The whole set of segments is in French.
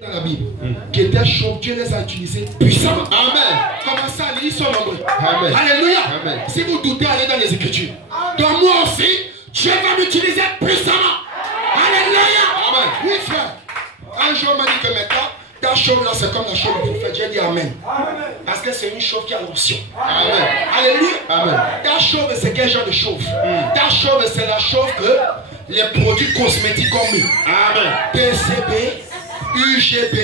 dans la Bible, qui étaient chauves, Dieu les a utilisés puissamment. Amen. Commencez à lire, ils sont nombreux. Amen. Alléluia. Amen. Si vous doutez, allez dans les Écritures. Donc moi aussi, Dieu va m'utiliser puissamment. Alléluia. Amen. Oui, frère. Un jour, on m'a dit que maintenant, ta chauve là, c'est comme la chauve du prophète. J'ai dit Amen. Parce que c'est une chauve qui a l'onction. Amen. Alléluia. Amen. Ta chauve, c'est quel genre de chauve? Ta chauve, c'est la chauve que les produits cosmétiques ont mis. Amen. PCB, UGB,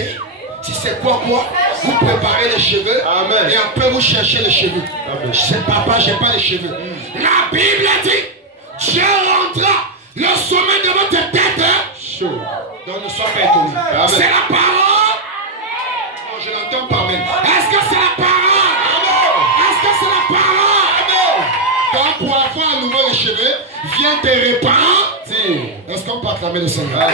si c'est quoi, vous préparez les cheveux. Amen. Et après vous cherchez les cheveux. Amen. C'est papa, j'ai pas les cheveux. La Bible dit, Dieu rendra le sommet de votre tête. Donc ne sois pas étonné. C'est la parole. Non, je l'entends pas même. Est-ce que c'est la parole? Est-ce que c'est la parole? Donc pour avoir à nouveau les cheveux, viens te répandre. Est-ce qu'on peut acclamer le Seigneur?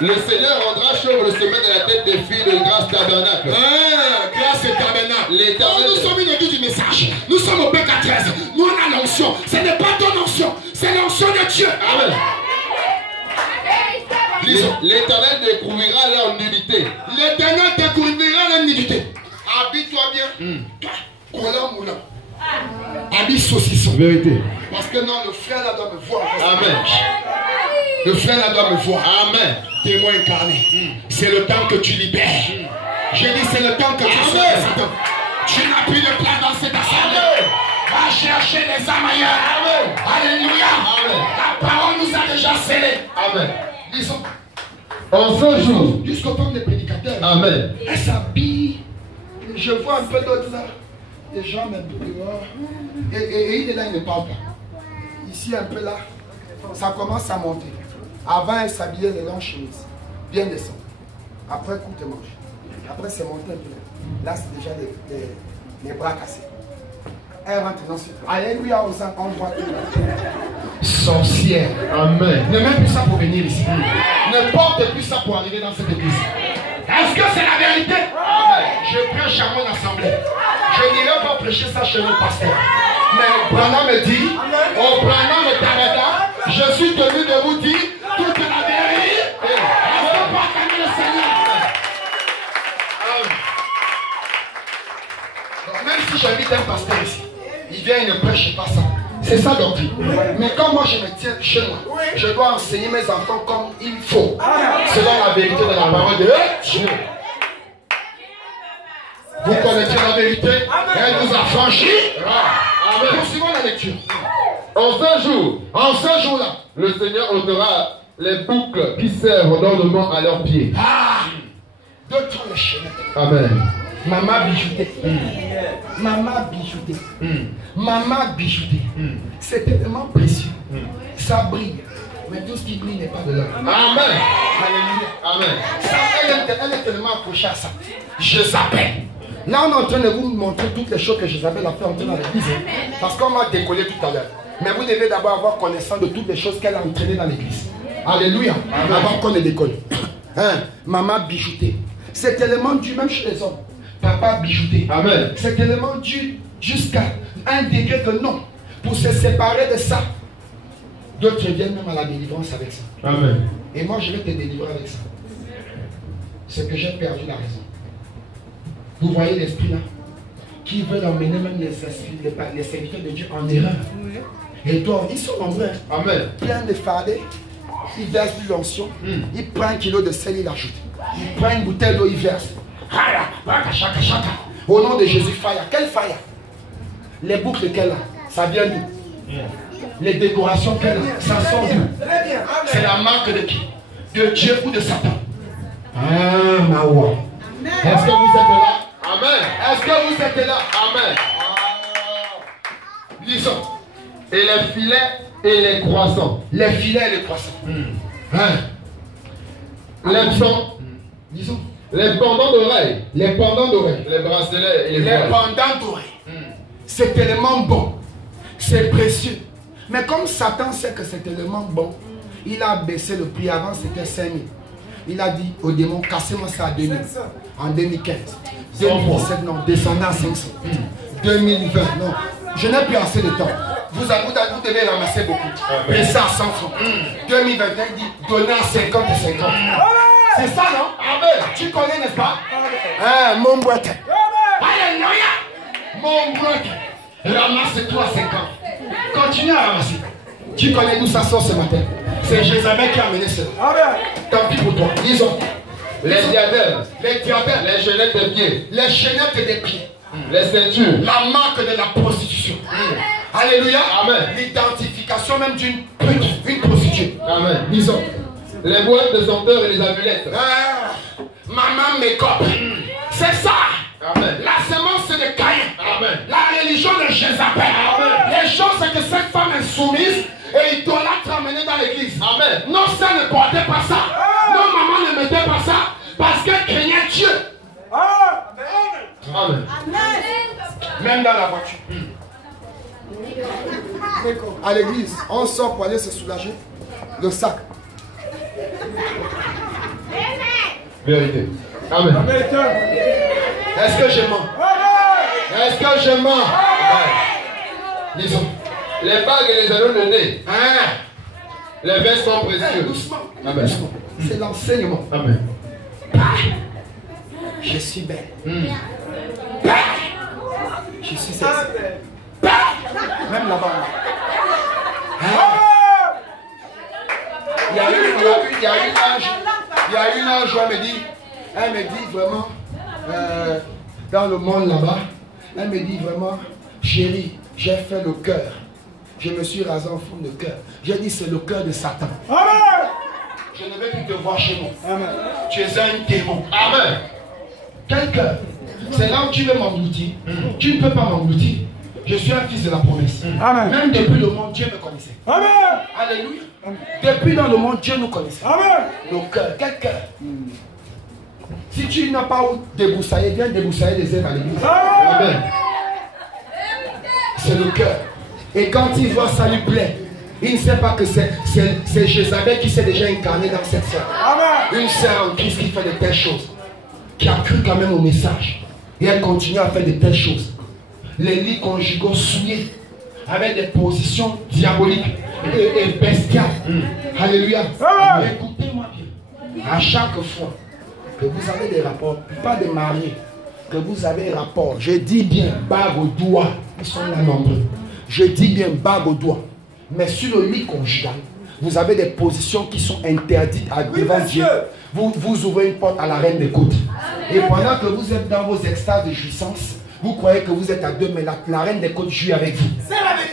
Le Seigneur rendra chauve le sommet de la tête des filles de Grâce Tabernacle. Grâce et Tabernacle. L'Éternel. Nous sommes une église du message. Nous sommes au BK13. Nous on a l'onction. Ce n'est pas ton onction, c'est l'onction de Dieu. Amen. L'Éternel découvrira leur nudité. L'Éternel découvrira leur nudité. Habille-toi bien. Collant moulant. Habille saucisson. Vérité. Parce que non, le frère là doit me voir. Amen. Le frère là doit me voir. Amen. Témoin incarné. C'est le temps que tu libères. Je dis c'est le temps que tu sors. Tu n'as plus de place dans cette assemblée. Va chercher les âmes ailleurs. Alléluia. Amen. La parole nous a déjà scellés. Amen. Lisons. En ce jour. Jusqu'au temps des prédicateurs. Amen. Elle s'habille. Je vois un peu d'autres là. Les gens un peu dehors. Et il est là, il ne parle pas. Ici un peu là. Ça commence à monter. Avant, elle s'habillait les longues chemises. Bien descendre. Après, courte manche. Après, c'est monté un peu là. Là, c'est déjà les bras cassés. Elle rentre dans ce plan. Alléluia, aux endroits. Sorcière. Amen. Ne mets plus ça pour venir ici. Ne porte plus ça pour arriver dans cette église. Est-ce que c'est la vérité? Amen. Je prêche à mon assemblée. Je n'irai pas prêcher ça chez le pasteur. Mais Branham me dit, au Branham de Canada, je suis tenu de vous dire toute la vérité. Est-ce que pas calmer le Seigneur? Donc, même si j'invite un pasteur ici, il vient, il ne prêche pas ça. C'est ça doctrine. Mais comme moi je me tiens chez moi, je dois enseigner mes enfants comme il faut, selon la vérité de la parole de Dieu. Vous connaissez la vérité, elle vous a franchi. Amen. Poursuivons la lecture. En ce jour-là, le Seigneur ôtera les boucles qui servent d'ornement à leurs pieds. D'autres les chaînes. Amen. Maman bijoutée. Maman bijoutée. Maman bijoutée. C'est tellement précieux. Ça brille. Mais tout ce qui brille n'est pas de l'or. Amen. Alléluia. Amen. Ça, elle est tellement accrochée à ça. Jezabel. Là, on est en train de vous montrer toutes les choses que Jezabel a fait entrer dans l'église. Parce qu'on m'a décollé tout à l'heure. Mais vous devez d'abord avoir connaissance de toutes les choses qu'elle a entraînées dans l'église. Alléluia. Avant qu'on ne décolle. Maman bijoutée. C'est tellement dû même chez les hommes. Papa bijouté. Amen. C'est tellement dû jusqu'à un degré que non. Pour se séparer de ça. D'autres viennent même à la délivrance avec ça. Amen. Et moi, je vais te délivrer avec ça. C'est que j'ai perdu la raison. Vous voyez l'esprit là, qui veut emmener même les serviteurs de Dieu en erreur. Et toi, ils sont nombreux. Amen. Plein de fardés. Il verse de l'onction. Il prend 1 kilo de sel, il ajoute. Il prend une bouteille d'eau, il verse. Au nom de Jésus, fire. Quelle fire? Les boucles qu'elle a, ça vient d'où? Les décorations qu'elle a, ça sort d'où? C'est la marque de qui? De Dieu ou de Satan? Mawa. Est-ce que vous êtes là? Amen. Est-ce que vous êtes là? Amen. Lisons. Et les filets et les croissants. Les filets et les croissants. Disons. Les pendants d'oreilles. Les pendants d'oreilles. Les bracelets et les pendants d'oreilles. C'est tellement bon. C'est précieux. Mais comme Satan sait que c'est tellement bon, il a baissé le prix. Avant c'était 5 000. Il a dit au démon, cassez-moi ça à 2 000. En 2015. 2017, non. Descendant à 500. 2020, non. Je n'ai plus assez de temps. vous devez ramasser beaucoup. Mais ça à 100 francs. 2021 dit donner à 50 et 50. C'est ça, non? Amen. Tu connais, n'est-ce pas? Mon boîte. Alléluia. Mon boîte. Ramasse-toi à 50. Continue à ramasser. Tu connais d'où ça sort ce matin? C'est Jézabel qui a amené cela. Tant pis pour toi. Disons. Les diadèmes. Les diadèmes. Les chaînettes des pieds. Les chaînettes des pieds. Les ceintures. La marque de la prostitution. Alléluia. Amen. L'identification même d'une pute, une prostituée. Amen. Disons. Les boîtes de senteurs et les amulettes. Maman make-up. C'est ça. Amen. La semence de Caïn. Amen. La religion de Jézabel. Les gens, c'est que cette femme est soumise et idolâtre amenée dans l'église. Amen. Non, ça ne portait pas ça. Non, maman ne mettait pas ça parce qu'elle craignait Dieu. Amen. Même dans la voiture. À l'église, on sort pour aller se soulager. Le sac. Vérité. Amen. Est-ce que je mens? Est-ce que je mens? Disons. Les bagues et les anneaux de nez. Les vêtements précieux. Doucement. Amen. Doucement. C'est l'enseignement. Amen. Je suis belle. Je suis sexy. Même là-bas. Il y a une ange, elle me dit vraiment, dans le monde là-bas, elle me dit vraiment, chérie, j'ai fait le cœur. Je me suis rasé en fond de cœur. J'ai dit, c'est le cœur de Satan. Je ne vais plus te voir chez moi. Tu es un démon. Amen. Quel cœur? C'est là où tu veux m'engloutir. Tu ne peux pas m'engloutir. Je suis un fils de la promesse. Amen. Même depuis le monde, Dieu me connaissait. Amen. Alléluia. Depuis dans le monde, Dieu nous connaissait. Amen. Le cœur, quel cœur? Si tu n'as pas où déboussailler, viens déboussailler les œuvres à l'église. Amen. C'est le cœur. Et quand il voit ça lui plaît, il ne sait pas que c'est Jézabel qui s'est déjà incarné dans cette sœur. Une sœur en Christ qui fait de telles choses. Qui a cru quand même au message. Et elle continue à faire de telles choses. Les lits conjugaux souillés. Avec des positions diaboliques et bestiales. Alléluia. Écoutez-moi bien. À chaque fois que vous avez des rapports, pas de mariés, que vous avez des rapports, je dis bien bague au doigt. Ils sont là nombreux. Je dis bien bague au doigt. Mais sur le lit conjugal, vous avez des positions qui sont interdites devant Dieu. Vous ouvrez une porte à la reine des côtes. Et pendant que vous êtes dans vos extases de jouissance, vous croyez que vous êtes à deux, mais la reine des côtes joue avec vous.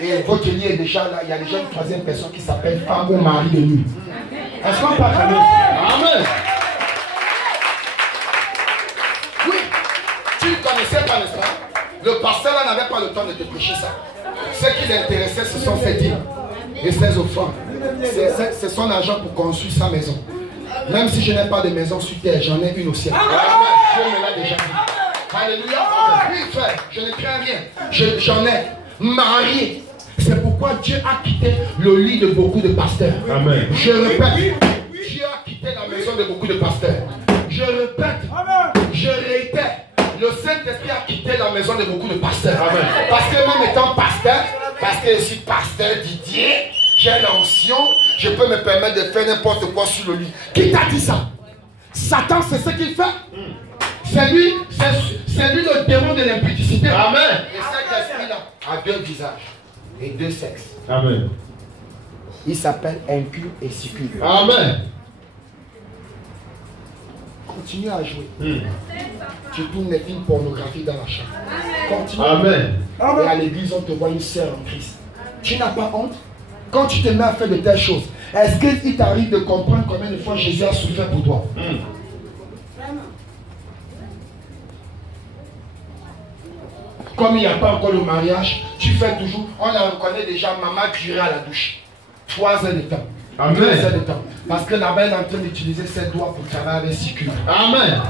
Et votre lit est déjà là. Il y a déjà une troisième personne qui s'appelle femme ou mari de nuit. Est-ce qu'on parle quand même? Amen. Oui. Tu ne connaissais pas, n'est-ce pas? Le pasteur là n'avait pas le temps de te prêcher ça. Ce qui l'intéressait, ce sont ses dîmes et ses offrandes. C'est son argent pour construire sa maison. Même si je n'ai pas de maison sur terre, j'en ai une au ciel. Dieu me l'a déjà dit. Alléluia. Oui, frère, je ne crains rien. J'en ai marié. C'est pourquoi Dieu a quitté le lit de beaucoup de pasteurs. Amen. Je répète, Dieu a quitté la maison de beaucoup de pasteurs. Je répète, je réitère, le Saint-Esprit a quitté la maison de beaucoup de pasteurs. Amen. Parce que même étant pasteur, parce que je suis pasteur Didier, j'ai l'onction, je peux me permettre de faire n'importe quoi sur le lit. Qui t'a dit ça? Satan, c'est ce qu'il fait. C'est lui le démon de l'impudicité. Amen. Et cet esprit-là a deux visages et deux sexes. Amen. Il s'appelle incul et sicule. Amen. Continue à jouer. Tu tournes les films pornographiques dans la chambre. Continue. Amen. Et à l'église, on te voit une sœur en Christ. Tu n'as pas honte? Quand tu te mets à faire de telles choses, est-ce qu'il t'arrive de comprendre combien de fois Jésus a souffert pour toi? Comme il n'y a pas encore le mariage, tu fais toujours, on la reconnaît déjà, maman curée à la douche. 3 heures de temps. Amen. 2 heures de temps. Parce que là-bas, elle est en train d'utiliser ses doigts pour travailler avec sécurité. Amen.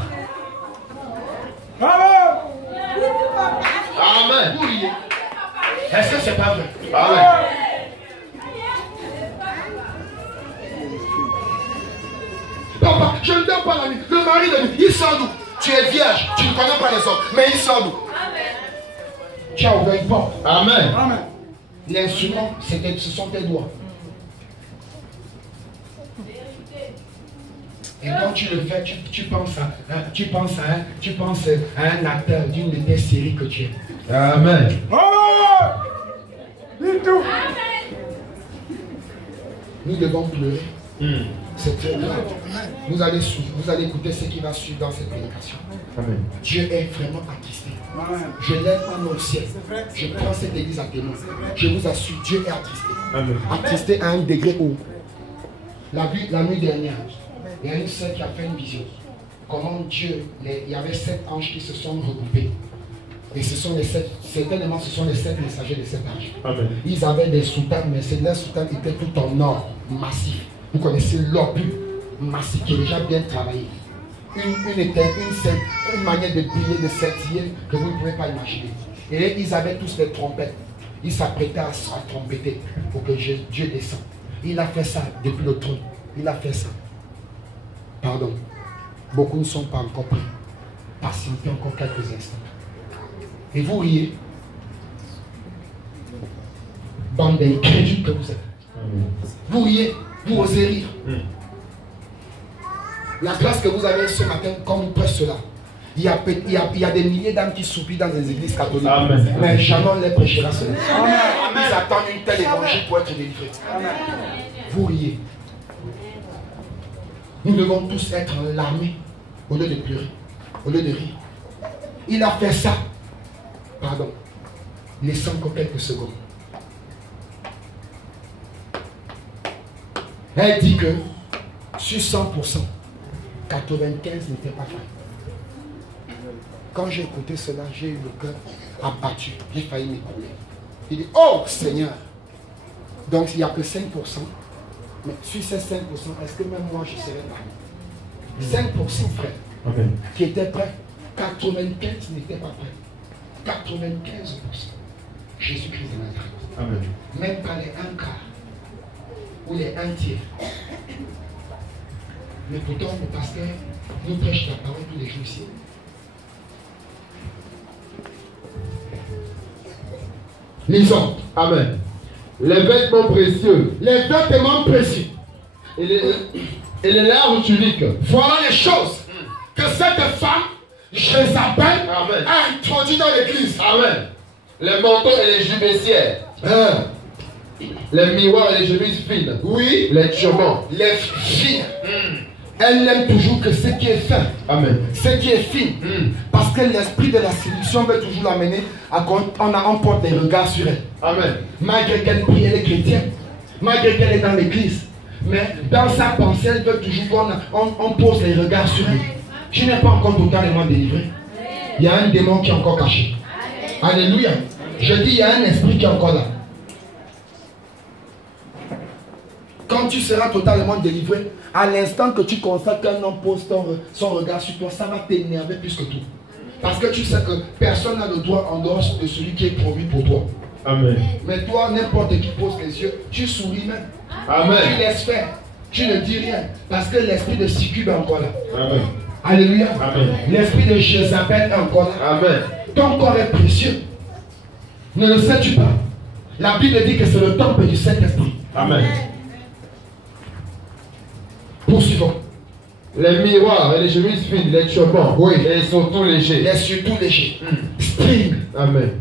Amen. Vous riez. Est-ce que c'est pas vrai? Amen. Papa, je ne dors pas la nuit. Le mari de nuit, il sort d'où? Tu es vierge, tu ne connais pas les hommes, mais il sort d'où? Tu as ouvert une porte. Amen. Amen. L'instrument, ce sont tes doigts. Et quand tu le fais, tu penses à un acteur d'une de tes séries que tu aimes. Amen. Nous devons pleurer. C'est très grave. Vous allez écouter ce qui va suivre dans cette prédication. Amen. Dieu est vraiment attristé. Je lève ma main au ciel. Je prends cette église à témoin. Je vous assure, Dieu est attristé. Amen. Attristé à un degré où la nuit dernière, il y a une sœur qui a fait une vision. Comment Dieu, il y avait 7 anges qui se sont regroupés. Et ce sont les 7, certainement ce sont les 7 messagers des 7 anges. Amen. Ils avaient des soutanes, mais ces soutanes étaient tout en or, massif. Vous connaissez l'or massif qui est déjà bien travaillé. Une manière de briller, de scintiller que vous ne pouvez pas imaginer. Et ils avaient tous des trompettes. Ils s'apprêtaient à trompeter pour que Dieu descende. Il a fait ça depuis le trône. Il a fait ça. Pardon. Beaucoup ne sont pas encore prêts. Patientez encore quelques instants. Et vous riez. Bande d'incrédules que vous êtes. Vous riez. Vous osez rire. La classe que vous avez ce matin, comme une presse cela, il y a des milliers d'âmes qui soupirent dans les églises catholiques. Amen. Mais jamais on les prêchera cela. Ils attendent une telle évangile pour être délivrés. Vous riez. Nous devons tous être larmés au lieu de pleurer, au lieu de rire. Il a fait ça. Pardon. Laissons encore quelques secondes. Elle dit que sur 100%, 95 n'était pas vrai. Quand j'ai écouté cela, j'ai eu le cœur abattu. J'ai failli m'écrouler. Il dit, oh Seigneur. Donc il n'y a que 5%. Mais sur ces 5%, est-ce que même moi je serais parmi 5% frère, Amen. Qui étaient prêts, 95 n'étaient pas prêts. 95%. Jésus-Christ de Nazareth. Même pas les 1 quart ou les 1 tiers. Mais pourtant, le pasteur nous prêche la parole tous les jours ici. Lisons. Amen. Les vêtements précieux. Les vêtements précieux. Et les larges tuniques. Voilà les choses que cette femme, Jézabel, a introduit dans l'église. Amen. Les manteaux et les jupes baissières. Les miroirs et les chemises fines. Oui. Les turbans. Les fines. Elle n'aime toujours que ce qui est fin. Amen. Ce qui est fin. Parce que l'esprit de la séduction veut toujours l'amener à qu'on porte des regards sur elle. Amen. Malgré qu'elle prie, elle est chrétienne. Malgré qu'elle est dans l'église. Mais dans sa pensée, elle veut toujours qu'on pose les regards sur elle. Tu n'es pas encore totalement délivré. Il y a un démon qui est encore caché. Alléluia. Je dis, il y a un esprit qui est encore là. Quand tu seras totalement délivré, à l'instant que tu constates qu'un homme pose son regard sur toi, ça va t'énerver plus que tout. Parce que tu sais que personne n'a le droit en dehors de celui qui est promis pour toi. Amen. Mais toi, n'importe qui pose les yeux, tu souris même. Amen. Tu laisses faire. Tu ne dis rien. Parce que l'esprit de Sikub est encore là. Amen. Alléluia. Amen. L'esprit de Jézabel est encore là. Amen. Ton corps est précieux. Ne le sais-tu pas? La Bible dit que c'est le temple du Saint-Esprit. Amen. Poursuivons. Les miroirs et les chemises fines, les turbans. Oui. Et surtout légers. Les surtout légers. String. Amen.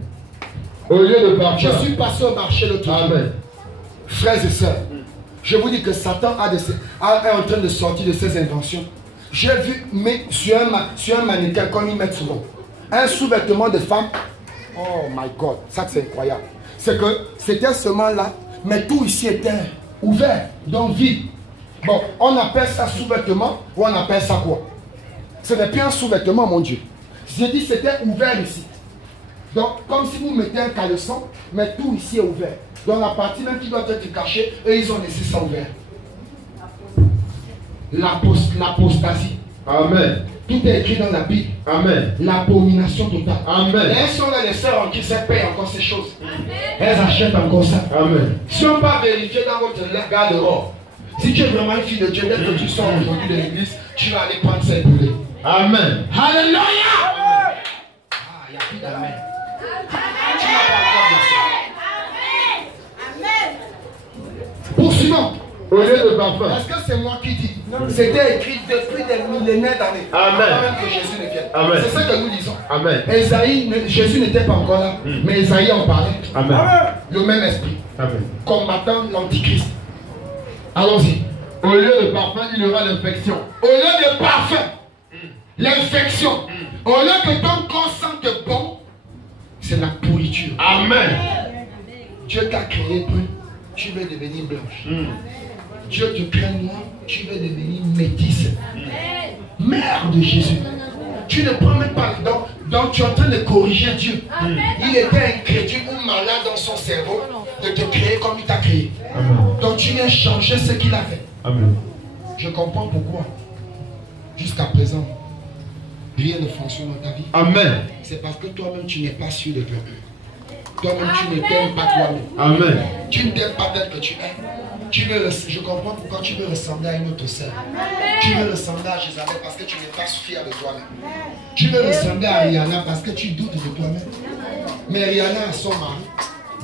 Au lieu de partir. Je suis passé au marché l'autre jour. Amen. Frères et sœurs, je vous dis que Satan est en train de sortir de ses inventions. J'ai vu sur un mannequin, comme ils mettent souvent, un sous-vêtement de femme. Oh my God, ça c'est incroyable. C'est que c'était seulement là, mais tout ici était ouvert, donc vide. Bon, on appelle ça sous-vêtement ou on appelle ça quoi? Ce n'est plus un sous-vêtement, mon Dieu. J'ai dit c'était ouvert ici. Donc, comme si vous mettez un caleçon, mais tout ici est ouvert. Donc, la partie même qui doit être cachée, eux, ils ont laissé ça ouvert. L'apostasie. Amen. Tout est écrit dans la Bible. Amen. L'abomination totale. Amen. Et elles sont là, les sœurs en qui se payent encore ces choses. Elles achètent encore ça. Amen. Si on va vérifier dans votre garde-robe, si tu es vraiment une fille de Dieu, dès que tu sors aujourd'hui de l'église, tu vas aller prendre cette boulée. Amen. Alléluia. Ah, il n'y a plus d'amen. Tu n'as pas encore de ça. Au lieu de parfum. Parce que c'est moi qui dis. C'était écrit depuis des millénaires d'années. Amen. Avant que Jésus ne vienne. Amen. C'est ça que nous disons. Amen. Esaïe, Jésus n'était pas encore là. Mais Esaïe en parlait. Amen. Le même esprit. Amen. Combattant l'antichrist. Allons-y. Au lieu de parfum, il y aura l'infection. Au lieu de parfum, l'infection. Au lieu que ton corps sente bon, c'est la pourriture. Amen. Dieu t'a créé brun, tu veux devenir blanche. Dieu te crée noir, tu veux devenir métisse. Mère de Jésus. Tu ne prends même pas le don. Donc tu es en train de corriger Dieu. Il était incrédule ou malade dans son cerveau de te créer comme il t'a créé. Donc tu viens changer ce qu'il a fait. Amen. Je comprends pourquoi. Jusqu'à présent, rien ne fonctionne dans ta vie. Amen. C'est parce que toi-même tu n'es pas sûr de toi. Toi-même tu ne t'aimes pas toi-même. Amen. Tu ne t'aimes pas tel que tu es. Je comprends pourquoi tu veux ressembler à une autre sœur. Tu veux ressembler à Jézabel parce que tu n'es pas fier de toi-même. Tu veux ressembler à Rihanna parce que tu doutes de toi-même. Mais Rihanna a son mari,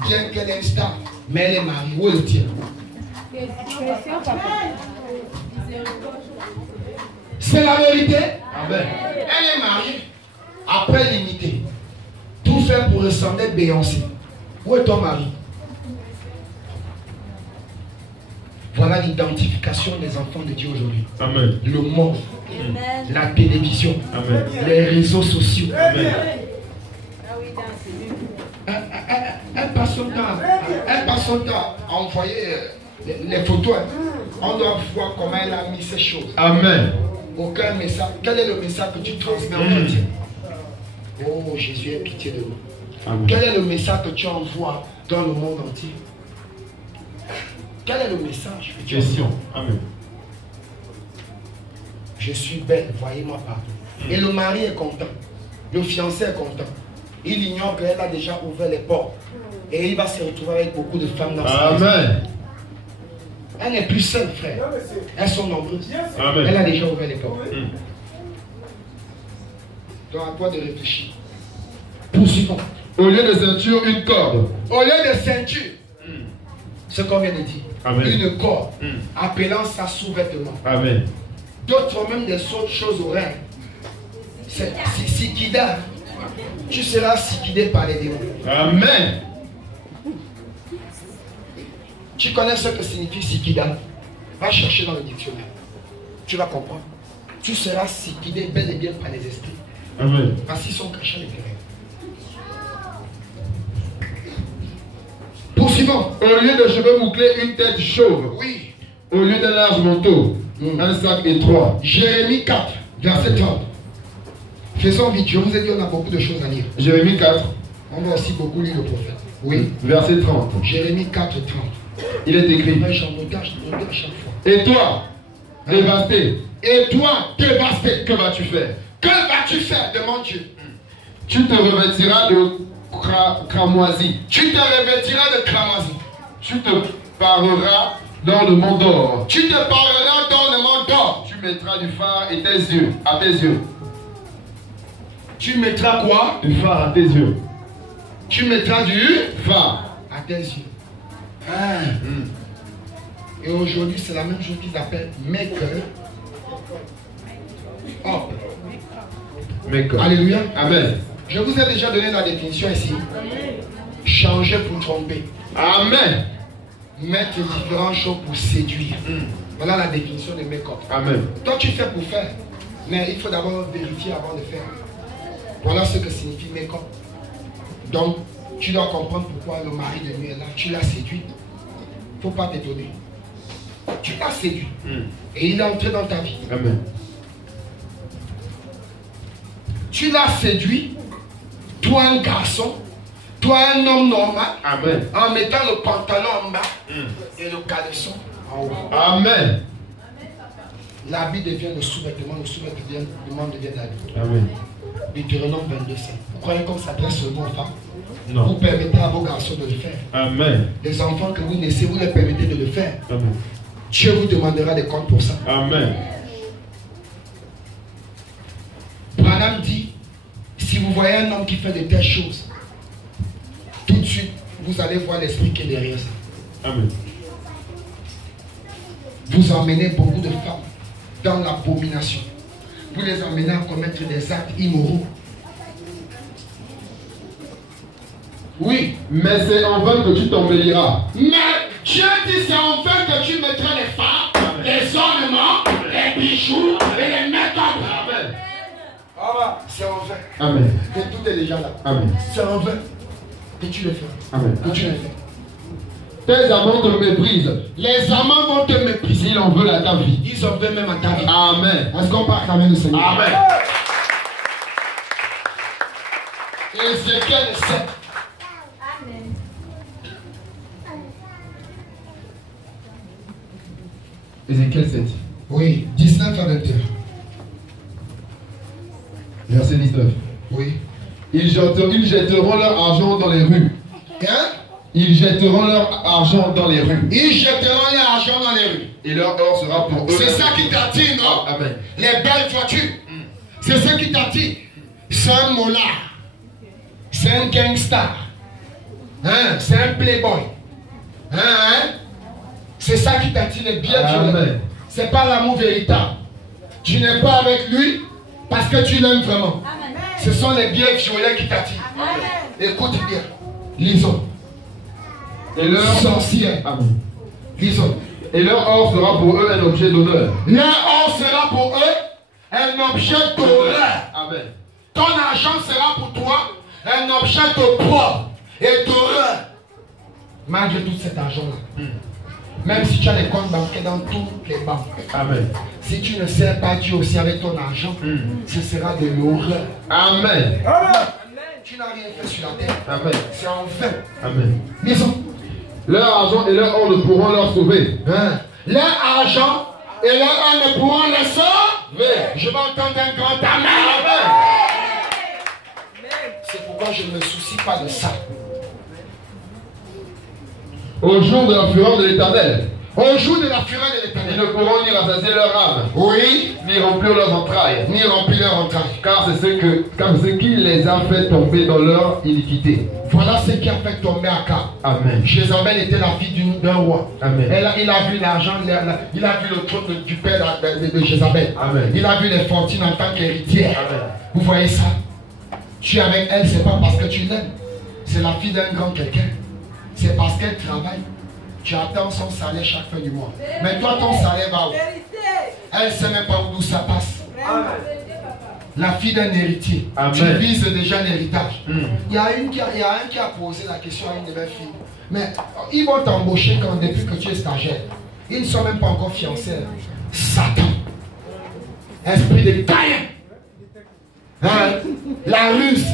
bien qu'elle est une star, mais elle est mariée. Où est le tien? C'est la vérité. Amen. Elle est mariée. Après l'imiter. Tout faire pour ressembler à Beyoncé. Où est ton mari? Voilà l'identification des enfants de Dieu aujourd'hui. Amen. Le monde, la télévision, Amen. les réseaux sociaux. Amen. Elle passe son temps à envoyer les photos. On doit voir comment elle a mis ces choses. Amen. Aucun message. Quel est le message que tu transmets en entier? Oh, Jésus, aie pitié de nous. Amen. Quel est le message que tu envoies dans le monde entier? Quel est le message que tu Question. envoies? Amen. Je suis belle, voyez-moi partout. Et le mari est content. Le fiancé est content. Il ignore qu'elle a déjà ouvert les portes. Et il va se retrouver avec beaucoup de femmes dans sa maison. Amen. Elle n'est plus seule, frère. Elles sont nombreuses. Amen. Elle a déjà ouvert les portes. Donc à toi de réfléchir. Poursuivons. Au lieu de ceinture, une corde. Au lieu de ceinture, ce qu'on vient de dire, Amen. une corde, appelant ça sous-vêtement. Amen. D'autres même des autres choses auraient. C'est sikida. Tu seras sikidé par les démons. Amen. Tu connais ce que signifie sikida? Va chercher dans le dictionnaire. Tu vas comprendre. Tu seras sikidé bel et bien par les esprits. Amen. Parce qu'ils sont cachés à l'intérieur. Poursuivons. Au lieu de cheveux bouclés, une tête chauve. Oui. Au lieu d'un large manteau, un sac étroit. Jérémie 4, verset 30. Faisons vite, je vous ai dit, on a beaucoup de choses à lire. Jérémie 4, On va aussi beaucoup lire le prophète. Oui. verset 30. Jérémie 4, 30. Il est écrit. Moi, j'en otage à chaque fois. Et toi, dévasté, Et toi, dévasté, que vas-tu faire? que vas-tu faire? Demande Dieu. Tu te revêtiras de cramoisi. Tu te revêtiras de cramoisi. Tu te pareras d'ornements d'or. Tu te parleras d'ornements d'or. Tu mettras du phare et tes yeux, à tes yeux. Tu mettras quoi? Du phare à tes yeux. Tu mettras du Phare. à tes yeux. Et aujourd'hui, c'est la même chose qu'ils appellent make-up. Make-up. Alléluia. Amen. Je vous ai déjà donné la définition ici. Changer pour tromper. Amen. Mettre différentes choses pour séduire. Voilà la définition de make-up. Amen. Toi, tu fais pour faire. Mais il faut d'abord vérifier avant de faire. Voilà ce que signifie make-up. Donc, tu dois comprendre pourquoi le mari de nuit est là. Tu l'as séduit. Il ne faut pas t'étonner. Tu l'as séduit. Et il est entré dans ta vie. Amen. Tu l'as séduit. Toi, un garçon. Toi, un homme normal. Amen. En mettant le pantalon en bas et le caleçon en haut. Amen. L'habit devient le sous-vêtement. Le sous-vêtement devient l'habit. Amen. Deutéronome 22. Vous croyez qu'on s'adresse seulement aux femmes? Non. Vous permettez à vos garçons de le faire. Amen. Les enfants que vous naissez, vous les permettez de le faire. Amen. Dieu vous demandera des comptes pour ça. Amen. Branham dit, si vous voyez un homme qui fait de telles choses, tout de suite, vous allez voir l'esprit qui est derrière ça. Amen. vous emmenez beaucoup de femmes dans l'abomination. Vous les emmenez à commettre des actes immoraux. Oui. Mais c'est en vain que tu t'embelliras. Mais Dieu dit c'est en vain que tu mettras les femmes, les ornements, les bijoux et les make-up. Amen. C'est en vain. Amen. Et tout est déjà là. Amen. C'est en vain que tu le fais. Amen. Que tu le fais. Tes amants te méprisent. Les amants vont te mépriser. Ils en veulent à ta vie. Ils en veulent même à ta vie. Amen. Est-ce qu'on parle quand même le Seigneur? Amen. Ézéchiel 7. Amen. Ézéchiel 7. Oui, 19 à 21. Verset 19. Oui. Ils jetteront leur argent dans les rues. Hein? Ils jetteront leur argent dans les rues. Ils jetteront leur argent dans les rues. Et leur or sera pour eux. C'est ça qui t'attire, non? Amen. Les belles voitures. C'est ça qui t'attire. C'est un monarque. C'est un gangster. Hein? C'est un playboy. Hein? C'est ça qui t'attire, les biens violets. C'est pas l'amour véritable. Tu n'es pas avec lui parce que tu l'aimes vraiment. Amen. Ce sont les biens violets qui t'attirent. Amen. Écoute bien. Lisons. Et leur Sorcière. Amen. Lisons. Et leur or sera pour eux un objet d'honneur. Leur or sera pour eux un objet d'honneur. Amen. Ton argent sera pour toi un objet de poids et d'horreur. Malgré tout cet argent-là. Même si tu as des comptes bancaires dans toutes les banques. Amen. Si tu ne sers pas Dieu aussi avec ton argent, ce sera de l'horreur. Amen. Tu n'as rien fait sur la terre. Amen. C'est en vain. Amen. Maison. Leur argent et leur or ne pourront leur sauver. Hein? Leur argent et leur or ne pourront les sauver. Je vais entendre un grand amen. C'est pourquoi je ne me soucie pas de ça. Au jour de la fureur de l'Éternel, Au jour de la fureur de ils l'Éternel. ne pourront ni rassasier leur âme, Oui, ni remplir leurs entrailles, ni remplir leur entraille. car c'est ce qui les a fait tomber dans leur iniquité. Voilà ce qui a fait tomber Akab. Amen. Jézabel était la fille d'un roi. Amen. Il a vu l'argent, il a vu le trône du père de Jézabel. Amen. Il a vu les fortunes en tant qu'héritière. Amen. Vous voyez ça? Tu es avec elle, c'est pas parce que tu l'aimes. C'est la fille d'un grand quelqu'un. C'est parce qu'elle travaille. Tu attends son salaire chaque fin du mois. Mais toi, ton salaire va où? Elle ne sait même pas d'où ça passe. La fille d'un héritier. Amen. Tu vises déjà l'héritage. Mm. Il y a un qui a posé la question à une de mes filles. Mais ils vont t'embaucher quand depuis que tu es stagiaire. Ils ne sont même pas encore fiancés. Satan. Esprit de Caïn. Hein? La ruse.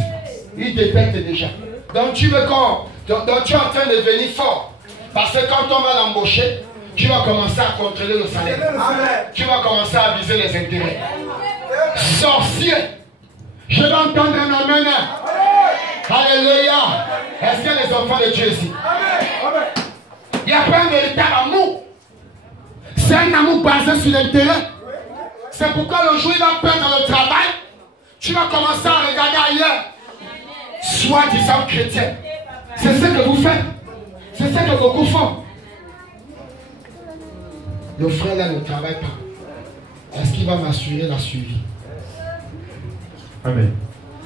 Il détecte déjà. Donc tu veux quoi? Donc tu es en train de devenir fort. Parce que quand on va l'embaucher, tu vas commencer à contrôler le salaire. Amen. Tu vas commencer à viser les intérêts. Sorcier. Je vais entendre un amen. Alléluia. Est-ce qu'il y a les enfants de Dieu ici? Il n'y a pas un véritable amour. C'est un amour basé sur l'intérêt. C'est pourquoi le jour où il va perdre le travail, tu vas commencer à regarder ailleurs. Soi-disant chrétien. C'est ce que vous faites. C'est ce que beaucoup font. Le frère là ne travaille pas. Est-ce qu'il va m'assurer la suivi? Amen.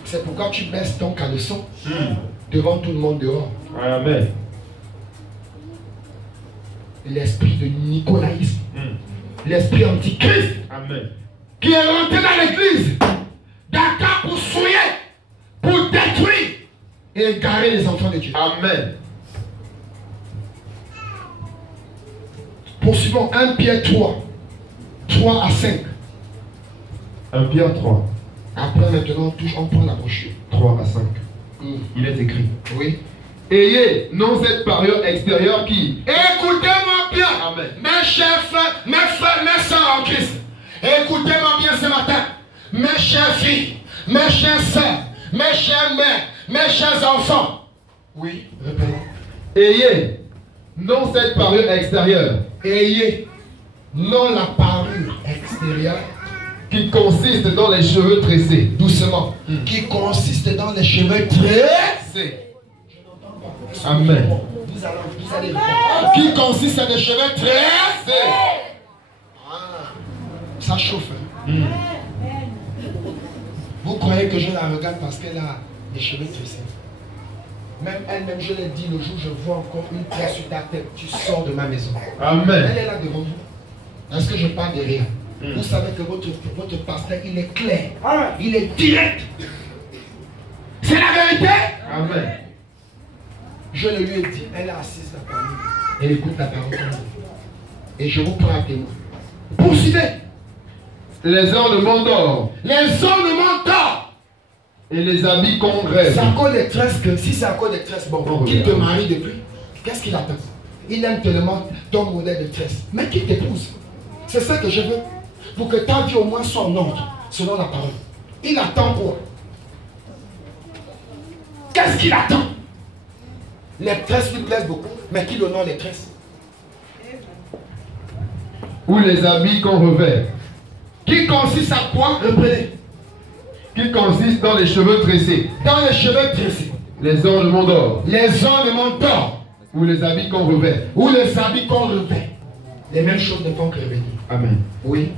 C'est pourquoi tu baisses ton caleçon devant tout le monde dehors. Amen. L'esprit de nicolaïsme. L'esprit antichrist. Amen. Qui est rentré dans l'église. D'accord pour souiller. Pour détruire. Et égarer les enfants de Dieu. Amen. Poursuivons 1 Pierre 3. 3 à 5. 1 Pierre 3. Après maintenant on prend la brochure. 3 à 5. Il est écrit. Oui. Ayez non cette parure extérieure qui. Écoutez-moi bien. Amen. Mes chers frères, mes soeurs en Christ. Écoutez-moi bien ce matin. Mes chères filles, mes chères soeurs, mes chères mères, mes chers enfants. Oui, répétez. Ayez non cette parure extérieure. Ayez non la parure extérieure Qui consiste dans les cheveux tressés. doucement, qui consiste dans les cheveux tressés. Amen. Vous allez répondre. Qui consiste dans les cheveux tressés. Ça chauffe. Hein? Vous croyez que je la regarde parce qu'elle a les cheveux tressés? Même elle-même, je l'ai dit le jour, je vois encore une tresse sur ta tête. Tu sors de ma maison. Amen. Elle est là devant vous. Est-ce que je parle derrière? Vous savez que votre pasteur, il est clair. Il est direct. C'est la vérité. Amen. Je le lui ai dit. Elle est assise là parmi nous. Elle écoute la parole. Et je vous prends à témoin. Poursuivez. Les ornements d'or Les ornements d'or. et les habits qu'on rêve. C'est à cause des tresses que, si c'est à cause des tresses, bon, qu'il te marie depuis, qu'est-ce qu'il attend? Il aime tellement ton modèle de tresse. Mais qu'il t'épouse. C'est ça que je veux. Pour que ta vie au moins soit en ordre, selon la parole. Il attend quoi? Qu'est-ce qu'il attend? Les tresses lui plaisent beaucoup, mais qu'il honore les tresses. Ou les habits qu'on revêt. Qui consiste à quoi? Reprenez. Qui consiste dans les cheveux tressés. Dans les cheveux tressés. Les ornements d'or. Les ornements d'or. Ou les habits qu'on revêt. Ou les habits qu'on revêt. Les mêmes choses ne font que revenir. Amen. Oui.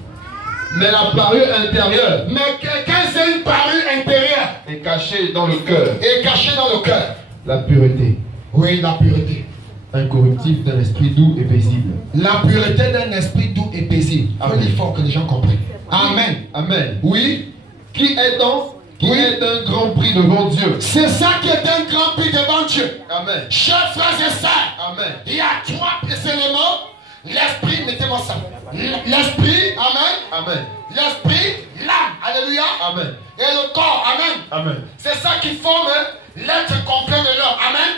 Mais la parure intérieure Mais quand c'est une parure intérieure est cachée dans le cœur. et cachée dans le cœur. La pureté Oui, la pureté. incorruptible d'un esprit doux et paisible. La pureté d'un esprit doux et paisible. Il faut que les gens comprennent. Amen. Amen. Oui. Qui est donc Oui. est un grand prix devant Dieu. C'est ça qui est un grand prix devant Dieu. Amen. Chers frères et sœurs, Amen. il y a trois éléments. L'esprit, mettez-moi ça. L'esprit, amen. Amen. L'esprit, l'âme, alléluia. Amen. Et le corps, amen. Amen. C'est ça qui forme l'être complet de l'homme, amen.